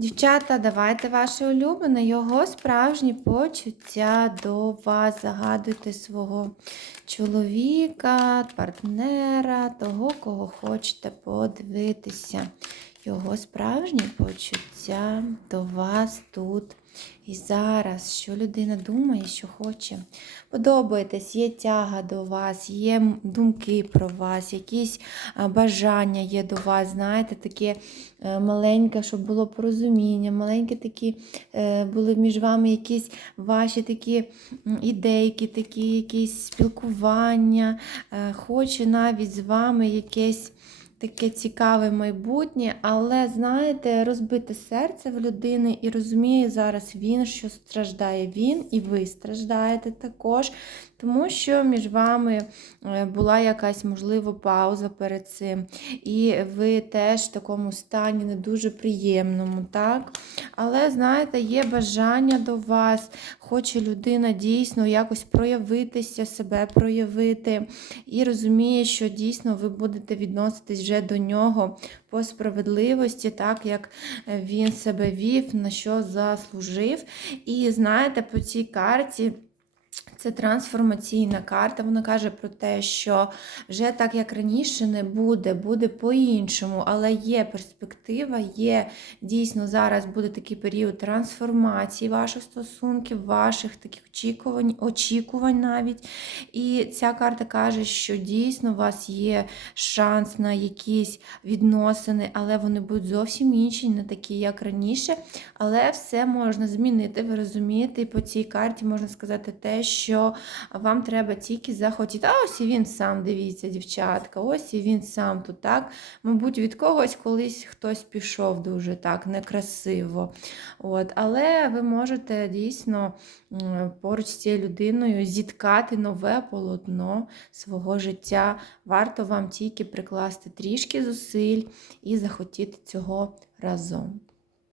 Дівчата, давайте ваше улюблене, його справжні почуття до вас. Загадуйте свого чоловіка, партнера, того, кого хочете подивитися. Його справжні почуття до вас тут і зараз. Що людина думає, що хоче. Подобаєтесь, є тяга до вас, є думки про вас, якісь бажання є до вас. Знаєте, таке е, маленьке, щоб було порозуміння, маленькі такі е, були між вами якісь ваші такі ідейки, такі якісь спілкування. Е, Хоче навіть з вами якесь таке цікаве майбутнє, але знаєте, розбите серце в людини і розуміє зараз він, що страждає він, і ви страждаєте також. Тому що між вами е, була якась, можливо, пауза перед цим, і ви теж в такому стані не дуже приємному, так? Але, знаєте, є бажання до вас, хоче людина дійсно якось проявитися, себе проявити, і розуміє, що дійсно ви будете відноситись вже до нього по справедливості, так як е, він себе вів, на що заслужив. І знаєте, по цій карті. Це трансформаційна карта. Вона каже про те, що вже так, як раніше, не буде, буде по-іншому, але є перспектива, є дійсно зараз буде такий період трансформації ваших стосунків, ваших таких очікувань, очікувань навіть. І ця карта каже, що дійсно у вас є шанс на якісь відносини, але вони будуть зовсім інші, не такі, як раніше. Але все можна змінити, ви розумієте, і по цій карті можна сказати те, що вам треба тільки захотіти. А ось і він сам, дивіться, дівчатка, ось і він сам тут так. Мабуть, від когось колись хтось пішов дуже так некрасиво. От. Але ви можете дійсно поруч з цією людиною зіткати нове полотно свого життя. Варто вам тільки прикласти трішки зусиль і захотіти цього разом.